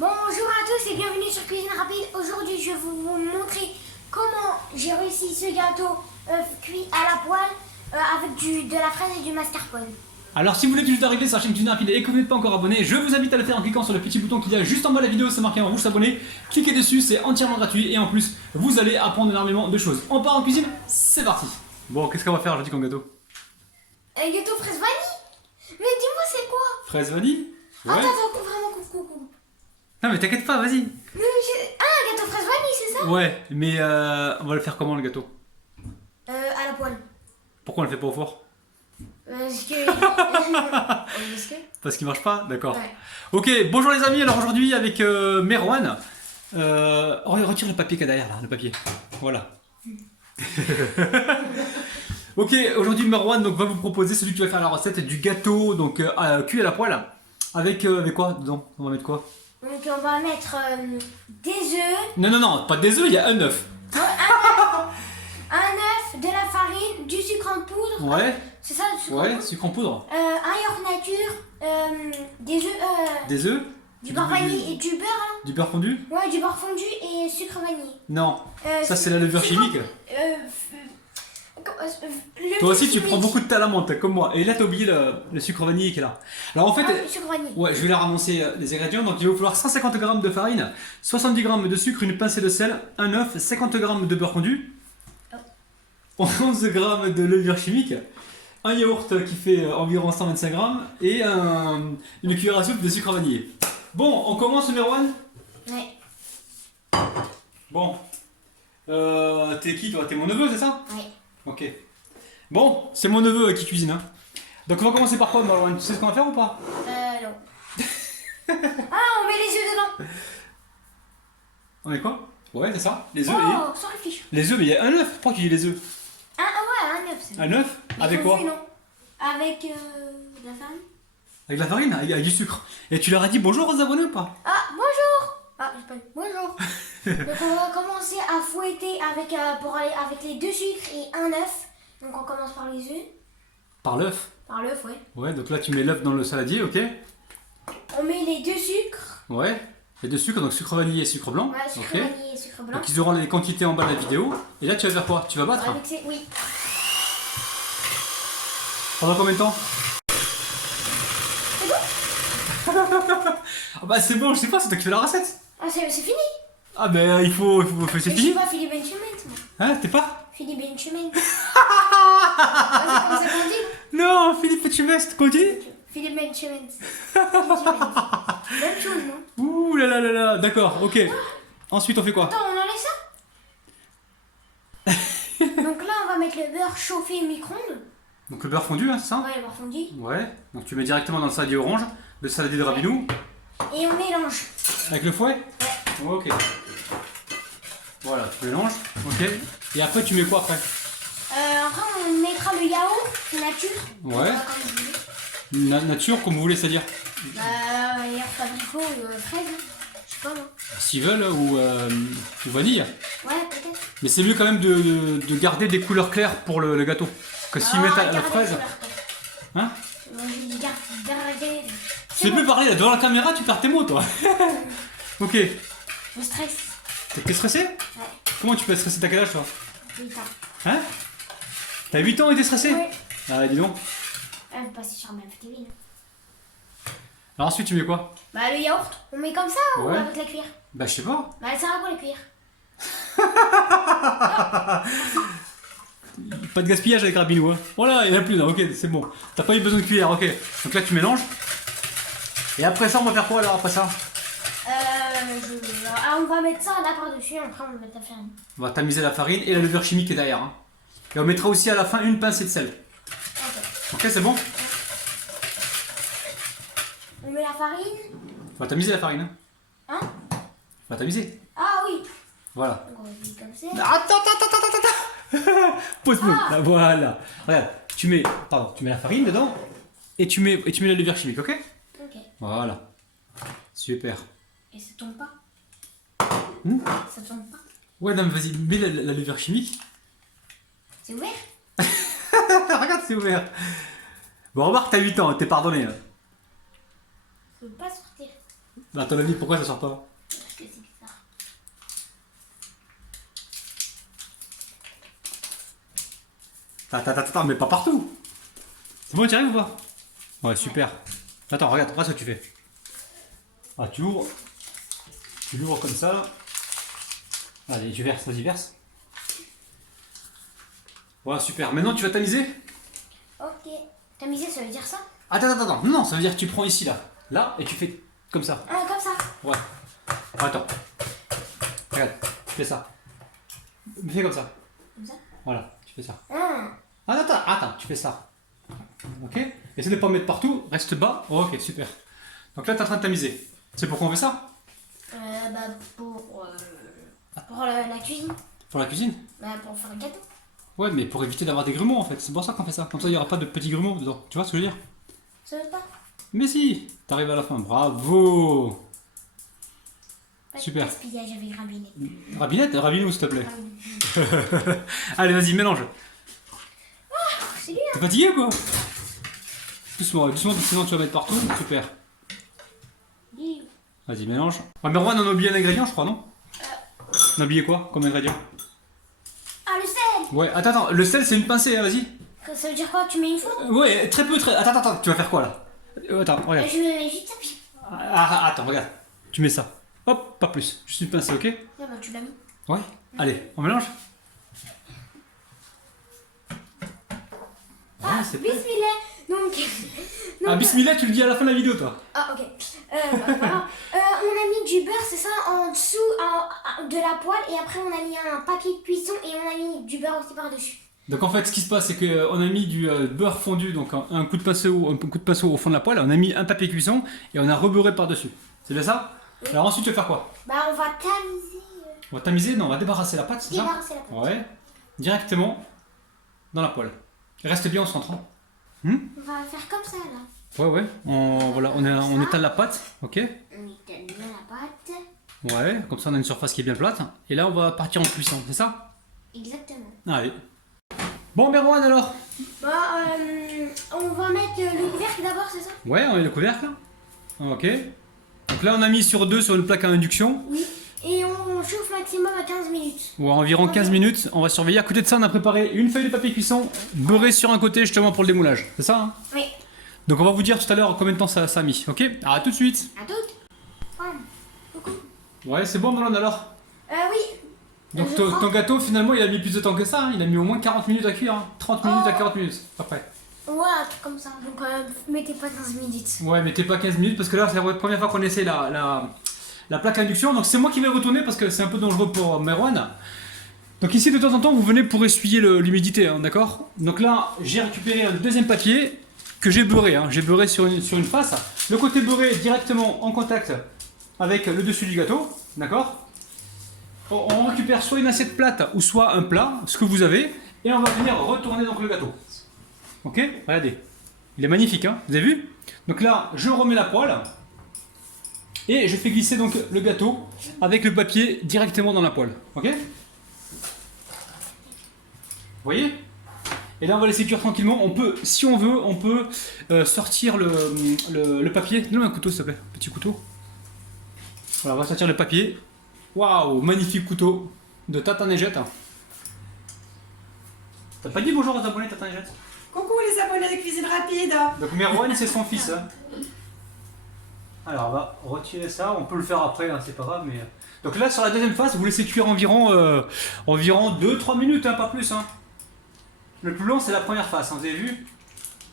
Bonjour à tous et bienvenue sur Cuisine Rapide. Aujourd'hui, je vais vous montrer comment j'ai réussi ce gâteau cuit à la poêle avec de la fraise et du mascarpone. Alors si vous voulez tout juste d'arriver sur la chaîne Cuisine Rapide et que vous n'êtes pas encore abonné, je vous invite à le faire en cliquant sur le petit bouton qu'il y a juste en bas de la vidéo, c'est marqué en rouge s'abonner. Cliquez dessus, c'est entièrement gratuit et en plus, vous allez apprendre énormément de choses. On part en cuisine, c'est parti. Bon, qu'est-ce qu'on va faire aujourd'hui comme gâteau? Un gâteau fraise vanille. Mais dis-moi c'est quoi? Fraise vanille? Ouais. Attends, vraiment coupe. Non mais t'inquiète pas, vas-y. Un gâteau fraise vanille, c'est ça? Ouais, mais on va le faire comment le gâteau? À la poêle. Pourquoi on le fait pas au four? Parce que... Parce qu'il marche pas? D'accord. Ouais. Ok, bonjour les amis, alors aujourd'hui avec Merwan, retire le papier qu'il y a derrière là, le papier. Voilà. Ok, aujourd'hui Merwan donc, va vous proposer celui qui va faire la recette du gâteau donc cuit à la poêle. Avec quoi dedans? On va mettre quoi? Donc on va mettre des œufs. Non, pas des œufs, il y a un œuf. Un œuf, de la farine, du sucre en poudre. Ouais. C'est ça le sucre en Ouais, poudre? sucre en poudre. Un yaourt nature, des œufs, Des œufs. du beurre vanille et du beurre. Hein. Du beurre fondu? Ouais, du beurre fondu et sucre vanille. Non, ça c'est la levure chimique. Toi aussi tu prends beaucoup de thé à la menthe comme moi. Et là t'as oublié le sucre vanille qui est là. Alors en fait, le sucre vanille. ouais, je vais leur annoncer les ingrédients. Donc il va vous falloir 150 g de farine, 70 g de sucre, une pincée de sel, un œuf, 50 g de beurre fondu, 11 g de levure chimique, un yaourt qui fait environ 125 g et une cuillère à soupe de sucre vanillé. Bon, on commence Merwan? Ouais. Bon. T'es qui toi? T'es mon neveu, c'est ça? Ouais. Ok. Bon, c'est mon neveu qui cuisine. Hein. Donc on va commencer par quoi, Marwan? Tu sais ce qu'on va faire ou pas? Non. On met les œufs dedans. On met quoi? Ouais, c'est ça. Les œufs Oh, sans réfléchir. Les œufs, mais il y a un œuf. Pourquoi tu dis les œufs? Ouais, un œuf. C'est Un œuf? mais Avec quoi? non. Avec de la farine. Avec la farine, avec du sucre. Et tu leur as dit bonjour aux abonnés ou pas? Ah, bonjour. Ah, j'ai pas dit bonjour. Donc on va commencer à fouetter pour aller avec les deux sucres et un œuf. Donc on commence par les œufs. Par l'œuf? Par l'œuf, ouais. Ouais, donc là tu mets l'œuf dans le saladier, ok? On met les deux sucres. Ouais. Les deux sucres, donc sucre vanillé et sucre blanc. Ouais, sucre ok. vanille et sucre blanc. Donc ils auront les quantités en bas de la vidéo. Et là tu vas faire quoi? Tu vas battre? Oui. Pendant combien de temps? C'est bon? Ah bah c'est bon, je sais pas, c'est toi qui fais la recette. Ah, c'est fini. Ah ben il faut c'est Je suis fini? pas Philippe Benchument, moi. Hein, t'es pas? Philippe Benchument. C'est comme ça qu'on dit. Non, Philippe Tumest, continue. Philippe Benchument. Même chose, non? Ouh là là là là, d'accord, ok. Ensuite on fait quoi? Attends, on enlève ça. Donc là, on va mettre le beurre chauffé au micro-ondes. Donc le beurre fondu, hein, c'est ça? Ouais, le beurre fondu. Ouais, donc tu mets directement dans le saladier orange, le saladier de Rabinou. Et on mélange. Avec le fouet? Ouais. Ok. Voilà, tu mélanges, ok. Et après tu mets quoi après? Après, on mettra le yaourt nature. Ouais. Comme vous voulez. Nature, comme vous voulez, c'est-à-dire? Yaourt abricot ou fraise. Je sais pas, moi. S'ils veulent, ou vanille. Ouais, peut-être. Mais c'est mieux quand même de garder des couleurs claires pour le gâteau. Que s'ils mettent la fraise. Hein? Gardez. Tu sais plus parler là, devant la caméra, tu perds tes mots toi. Ok. Je stresse. T'es stressé? Ouais. Comment tu peux être stressé? T'as quel âge toi? 8 ans. Hein? T'as 8 ans et t'es stressé? Ouais. Ah dis donc. Vous passez sur ma TV. Alors ensuite tu mets quoi? Bah le yaourt, on met comme ça ou Ouais. avec la cuillère? Bah je sais pas. Bah elle sert à quoi la cuillère? Pas de gaspillage avec Rabinou. Hein. Voilà, il n'y en a plus là, ok, c'est bon. T'as pas eu besoin de cuillère, ok. Donc là tu mélanges. Et après ça on va faire quoi alors après ça? On va mettre ça là par-dessus, après on va mettre la farine. On va tamiser la farine et la levure chimique qui est derrière. Hein. Et on mettra aussi à la fin une pincée de sel. Ok. Ok, c'est bon? On met la farine. On va tamiser la farine. Hein? Hein? On va tamiser. Ah oui. Voilà. Donc on va mettre comme ça. Attends. Pose-moi. Ah. Voilà. Regarde, tu mets la farine dedans et tu mets la levure chimique, ok? Ok. Voilà. Super. Et ça tombe pas? Ça tombe pas? Ouais, non, mais vas-y, mets la levure chimique. C'est ouvert? Regarde, c'est ouvert. Bon, remarque, t'as 8 ans, t'es pardonné. Hein. Ça peut pas sortir. Bah, à ton avis, pourquoi ça sort pas? Parce que c'est bizarre. Attends, mais pas partout. C'est bon, tu y arrives ou pas? Ouais, super. Attends, regarde ce que tu fais. Ah, tu ouvres. Tu l'ouvres comme ça, là. Allez, tu verses, vas-y, verse. Voilà, super. Maintenant, tu vas tamiser. Ok. Tamiser, ça veut dire ça? Attends. Non, ça veut dire que tu prends ici, là. Là, et tu fais comme ça. Ah, comme ça. Ouais. Attends. Regarde, tu fais ça. Fais comme ça. Comme ça? Voilà, tu fais ça. Ah. Attends, tu fais ça. Ok? Essaie de ne pas mettre partout, reste bas. Oh, ok, super. Donc là, tu es en train de tamiser. C'est pourquoi on fait ça? Bah, pour la cuisine. Pour la cuisine? Bah, pour faire le gâteau. Ouais, mais pour éviter d'avoir des grumeaux en fait. C'est pour ça qu'on fait ça. Comme ça, il n'y aura pas de petits grumeaux dedans. Tu vois ce que je veux dire? Ça veut pas? Mais si! T'arrives à la fin. Bravo! Pas de Super. gaspillage avec Rabinet. Rabine-nous s'il te plaît. Ah, Allez, vas-y, mélange. c'est lui, hein. T'es fatigué ou quoi? Doucement, sinon tu vas mettre partout. Super. Lui. Vas-y, mélange. Ouais, mais Roman, on a oublié un ingrédient, je crois, non? On a oublié quoi comme ingrédient? Ah, le sel! Ouais, attends, le sel c'est une pincée, hein, vas-y. Ça veut dire quoi? Tu mets une fois? Ouais, très peu, très. Attends, tu vas faire quoi là? Attends, regarde. Je mets juste ça, puis... Attends, regarde. Tu mets ça. Hop, pas plus. Juste une pincée, ok? Ah, bah, tu l'as mis. Ouais. Allez, on mélange. Ouais, c'est prêt. Bismillah. Donc... Ah, bismillah, tu le dis à la fin de la vidéo, toi. Ah, ok. Voilà. On a mis du beurre, c'est ça, en dessous de la poêle. Et après, on a mis un papier de cuisson et on a mis du beurre aussi par-dessus. Donc en fait, ce qui se passe, c'est qu'on a mis du beurre fondu, donc un coup de pinceau au fond de la poêle. On a mis un papier cuisson et on a rebeurré par-dessus. C'est bien ça? Oui. Alors ensuite, tu vas faire quoi? Bah, on va tamiser. On va tamiser? Non, on va débarrasser la pâte, c'est ça? Débarrasser la pâte. Ouais. Directement dans la poêle. Reste bien au centre. Hein. On va faire comme ça, là. Ouais. On étale la pâte, ok? On étale bien la pâte. Ouais, comme ça on a une surface qui est bien plate. Et là on va partir en cuisson, c'est ça? Exactement. Allez. Bon, Merwan alors? Bah, on va mettre le couvercle d'abord, c'est ça? Ouais, on met le couvercle. Ok. Donc là on a mis sur une plaque à induction. Oui. Et on chauffe maximum à 15 minutes. Ou environ 15 minutes. On va surveiller. À côté de ça, on a préparé une feuille de papier cuisson beurrée sur un côté justement pour le démoulage. C'est ça, hein? Oui. Donc on va vous dire tout à l'heure combien de temps ça a mis. Ok? À tout de suite. À toutes. Ouais. Coucou. Ouais, c'est bon, Merwan alors? Oui. Donc Je ton prends. gâteau finalement il a mis plus de temps que ça. Hein. Il a mis au moins 40 minutes à cuire. Hein. 30 minutes à 40 minutes après. Ouais, un truc comme ça. Donc, mettez pas 15 minutes. Ouais, mais t'es pas 15 minutes parce que là c'est la première fois qu'on essaie la plaque à induction. Donc c'est moi qui vais retourner parce que c'est un peu dangereux pour Merwan. Donc ici de temps en temps vous venez pour essuyer l'humidité, hein, d'accord? Donc là j'ai récupéré un deuxième papier que j'ai beurré. Hein. J'ai beurré sur une face. Le côté beurré directement en contact avec le dessus du gâteau, d'accord? On récupère soit une assiette plate ou soit un plat, ce que vous avez, et on va venir retourner donc le gâteau. Ok? Regardez. Il est magnifique, hein? Vous avez vu? Donc là, je remets la poêle et je fais glisser donc le gâteau avec le papier directement dans la poêle. Ok? Vous voyez? Et là, on va laisser cuire tranquillement. On peut, si on veut, on peut sortir le papier. Donne-moi un couteau, s'il te plaît. Petit couteau. Voilà, on va sortir le papier. Waouh, magnifique couteau de Tata Neigette. T'as pas dit bonjour aux abonnés, Tata Neigette? Coucou les abonnés de Cuisine Rapide. Donc Merwan, c'est son fils. Hein. Alors on va retirer ça, on peut le faire après, hein, c'est pas grave. Mais... Donc là, sur la deuxième phase, vous laissez cuire environ 2-3 minutes, hein, pas plus. Hein. Le plus long, c'est la première phase, hein, vous avez vu?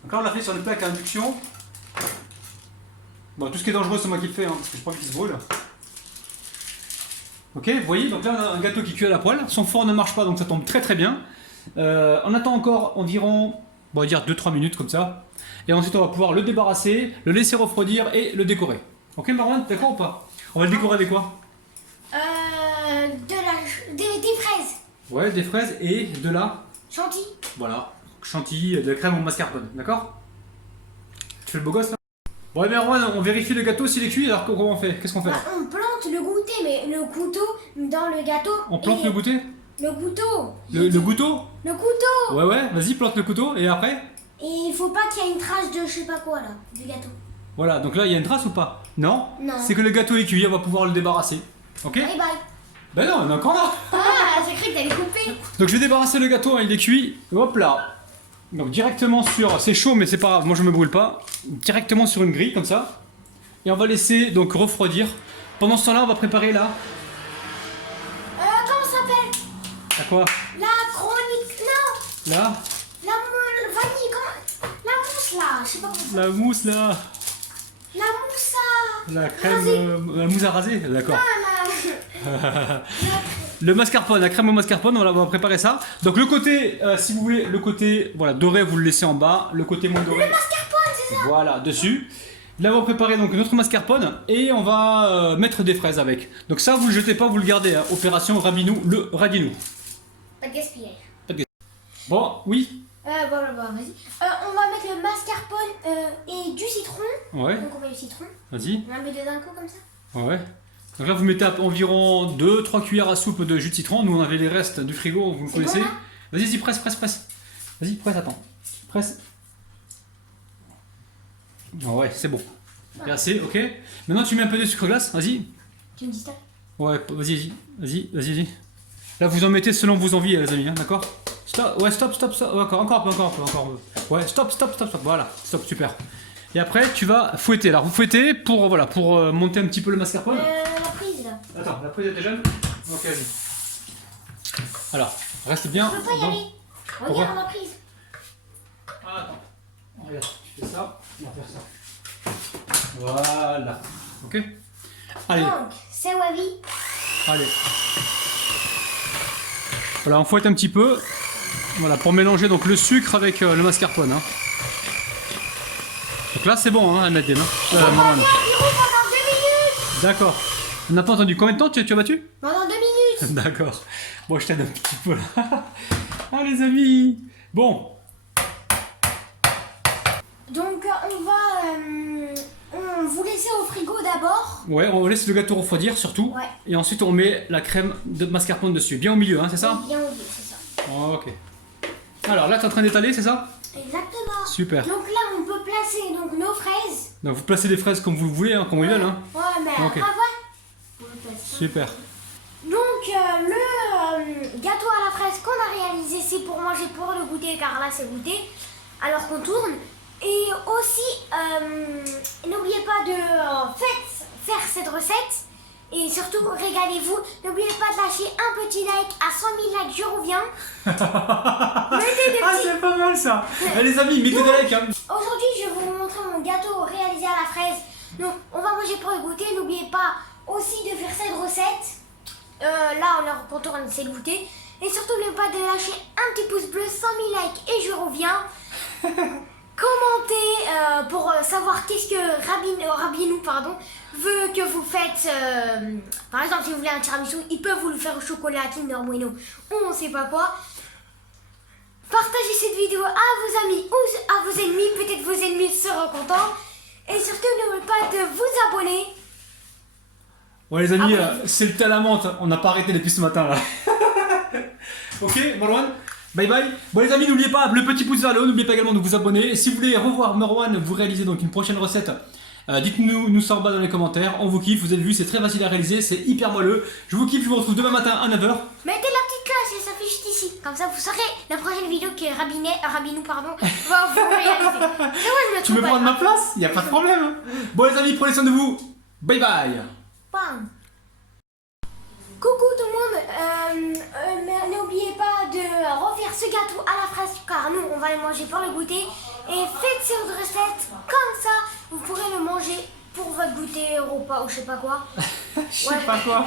Donc là, on l'a fait sur une plaque à induction. Bon, tout ce qui est dangereux, c'est moi qui le fais, hein, parce que je pas envie qu'il se brûle. Ok, vous voyez, donc là, on a un gâteau qui cuit à la poêle. Son four ne marche pas, donc ça tombe très très bien. On attend encore environ, on va dire 2-3 minutes comme ça. Et ensuite, on va pouvoir le débarrasser, le laisser refroidir et le décorer. Ok, Marwan, d'accord ou pas? On va le décorer avec quoi? Des fraises. Ouais, des fraises et de la... Chantilly. Voilà, chantilly, de la crème au mascarpone, d'accord? Tu fais le beau gosse là? Ouais, Marwan, on vérifie le gâteau s'il est cuit, alors comment on fait? Qu'est-ce qu'on fait? Bah, on plante le goûter, mais le couteau dans le gâteau. On plante et le goûter? Le couteau. Le couteau? Le couteau. Ouais, vas-y, plante le couteau, et après? Et il faut pas qu'il y ait une trace de je sais pas quoi là, du gâteau. Voilà, donc là, il y a une trace ou pas? Non. Non. C'est que le gâteau est cuit, on va pouvoir le débarrasser. Ok? Bye bye. Ben non, on est encore là. Ah, j'ai cru que t'allais couper. Donc je vais débarrasser le gâteau, hein, il est cuit. Hop là. Donc directement sur... C'est chaud mais c'est pas grave, moi je me brûle pas. Directement sur une grille comme ça. Et on va laisser donc refroidir. Pendant ce temps-là, on va préparer là. Comment ça s'appelle? À quoi? La chronique. Non. Là? Vanille. Comment? La mousse là. Je sais pas comment ça. La mousse là. La mousse à. La crème... Rasée. la mousse à raser, d'accord. Ah, Le mascarpone, la crème au mascarpone, on va préparer ça. Donc le côté, si vous voulez, le côté voilà, doré, vous le laissez en bas. Le côté moins doré, le mascarpone, c'est ça. voilà, dessus. Là, on va préparer donc notre mascarpone et on va mettre des fraises avec. Donc ça, vous le jetez pas, vous le gardez. Hein. Opération Rabinou, le Radinou. Pas de gaspillage. Bon, oui. Vas-y. On va mettre le mascarpone et du citron. Ouais, Donc on met le citron. vas-y. On va mettre d'un coup comme ça. Ouais. Donc là, vous mettez environ 2-3 cuillères à soupe de jus de citron. Nous, on avait les restes du frigo, vous le C'est connaissez. bon, là Vas-y, presse. Vas-y, presse, attends. Presse. Oh, ouais, c'est bon. C'est assez, ok. Maintenant, tu mets un peu de sucre glace, vas-y. Tu me dis ça? Ouais, vas-y. Là, vous en mettez selon vos envies, les amis, hein, d'accord? Stop, ouais, stop. Ouais, encore. Ouais, stop. Voilà, stop, super. Et après, tu vas fouetter. Alors, vous fouettez pour monter un petit peu le mascarpone. La prise là. Attends, la prise était jeune? Ok, vas-y. Alors, reste bien. Je peux pas y dans- aller. Pourquoi Regarde la prise. Ah, attends. Regarde, tu fais ça, on va faire ça. Voilà. Ok? Allez, Donc, c'est Wavi. allez. Voilà, on fouette un petit peu. Voilà, pour mélanger donc le sucre avec le mascarpone. Hein. Donc là, c'est bon, hein, Ahmed. Marwan. Viens, Pierrot, pendant 2 minutes. D'accord. On n'a pas entendu. Combien de temps tu as battu? Pendant 2 minutes. D'accord. Bon, je t'aide un petit peu là. Ah, les amis. Bon. Donc, on vous laisse au frigo d'abord. Ouais, on laisse le gâteau refroidir surtout. Ouais. Et ensuite, on met la crème de mascarpone dessus. Bien au milieu, hein, c'est ça? Bien au milieu, c'est ça. Ok. Alors là, tu es en train d'étaler, c'est ça? Exactement. Super. Donc là, on peut placer donc, nos fraises. Donc vous placez les fraises comme vous le voulez, hein, comme ils veulent. Hein. Ouais, mais Ok. après, on le place. Super. Donc, le gâteau à la fraise qu'on a réalisé, c'est pour manger, pour le goûter, car là, c'est goûté. Alors qu'on tourne. Et aussi, n'oubliez pas de faire cette recette. Et surtout, régalez-vous. N'oubliez pas de lâcher un petit like. À 100 000 likes, je reviens. Mettez des Ah, petits... c'est pas mal ça. Eh, les amis, mettez des likes. Hein. Aujourd'hui, je vais vous montrer mon gâteau réalisé à la fraise. Donc, on va manger pour le goûter. N'oubliez pas aussi de faire cette recette. Là, on est contourne, c'est le goûter. Et surtout, n'oubliez pas de lâcher un petit pouce bleu, 100 000 likes et je reviens. Commentez pour savoir qu'est-ce que Rabinou veut que vous faites. Par exemple, si vous voulez un tiramisu, il peut vous le faire au chocolat à Kinder Bueno ou on sait pas quoi. Partagez cette vidéo à vos amis ou à vos ennemis. Peut-être vos ennemis seront contents. Et surtout, n'oubliez pas de vous abonner. Ouais, les amis, Ah, c'est le thé à la menthe. On n'a pas arrêté depuis ce matin là. Ok, Marwan, bye bye. Bon, les amis, n'oubliez pas le petit pouce vers le haut. N'oubliez pas également de vous abonner. Et si vous voulez revoir Marwan, vous réaliser donc une prochaine recette. Dites-nous ça en bas dans les commentaires. On vous kiffe. Vous avez vu, c'est très facile à réaliser. C'est hyper moelleux. Je vous kiffe. Je vous retrouve demain matin à 9h. Mettez la petite cloche et ça fait juste ici. Comme ça, vous saurez la prochaine vidéo que Rabinou va vous réaliser. C'est moi, je me Tu veux trouve prendre ma place? Y a pas de problème. Bon, les amis, prenez soin de vous. Bye bye. Bam. Coucou tout le monde, mais n'oubliez pas de refaire ce gâteau à la fraise car nous on va le manger pour le goûter et faites cette recette comme ça vous pourrez le manger pour votre goûter repas ou je sais pas quoi. Je sais pas quoi.